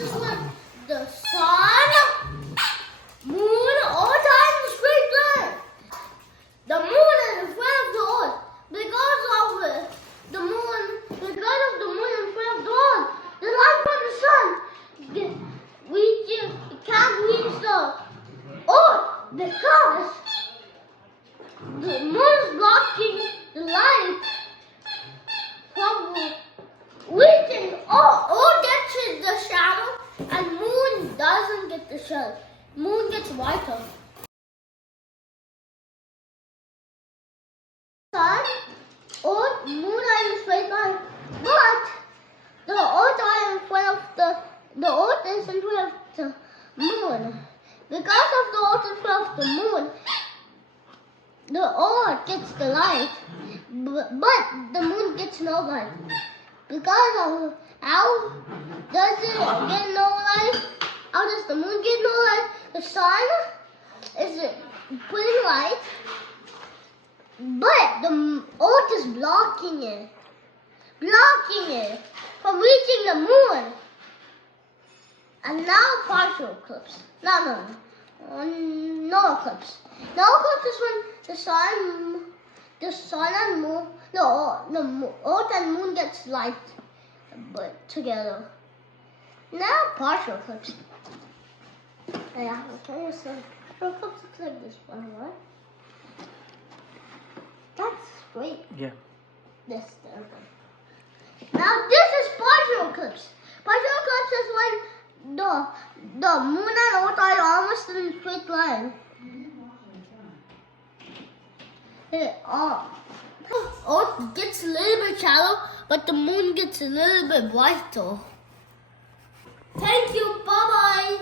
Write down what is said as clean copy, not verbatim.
is when the sun, moon, all time in a straight line. The moon is in front of the earth. Because of the moon in front of the earth, the light from the sun can't reach the earth because the moon is blocking the light from reaching. Earth gets the shadow and moon doesn't get the shadow. Moon gets whiter. Sun, earth, moon are in a straight line, but the earth are in front of the earth is in front of the moon. Because of the earth in front of the moon, the earth gets the light, but the moon gets no light. Because of how does it get no light? How does the moon get no light? The sun is putting light, but the earth is blocking it from reaching the moon. And now partial eclipse. No eclipse. No eclipse is when the sun and moon, the earth and moon gets light, but together. Now partial eclipse. Yeah, okay, so partial eclipse looks like this one, right? That's straight. Yeah. This there. Now this is partial eclipse. Partial eclipse is when the moon and earth are almost in a straight line. Earth gets a little bit shallow, but the moon gets a little bit brighter. Thank you. Bye bye.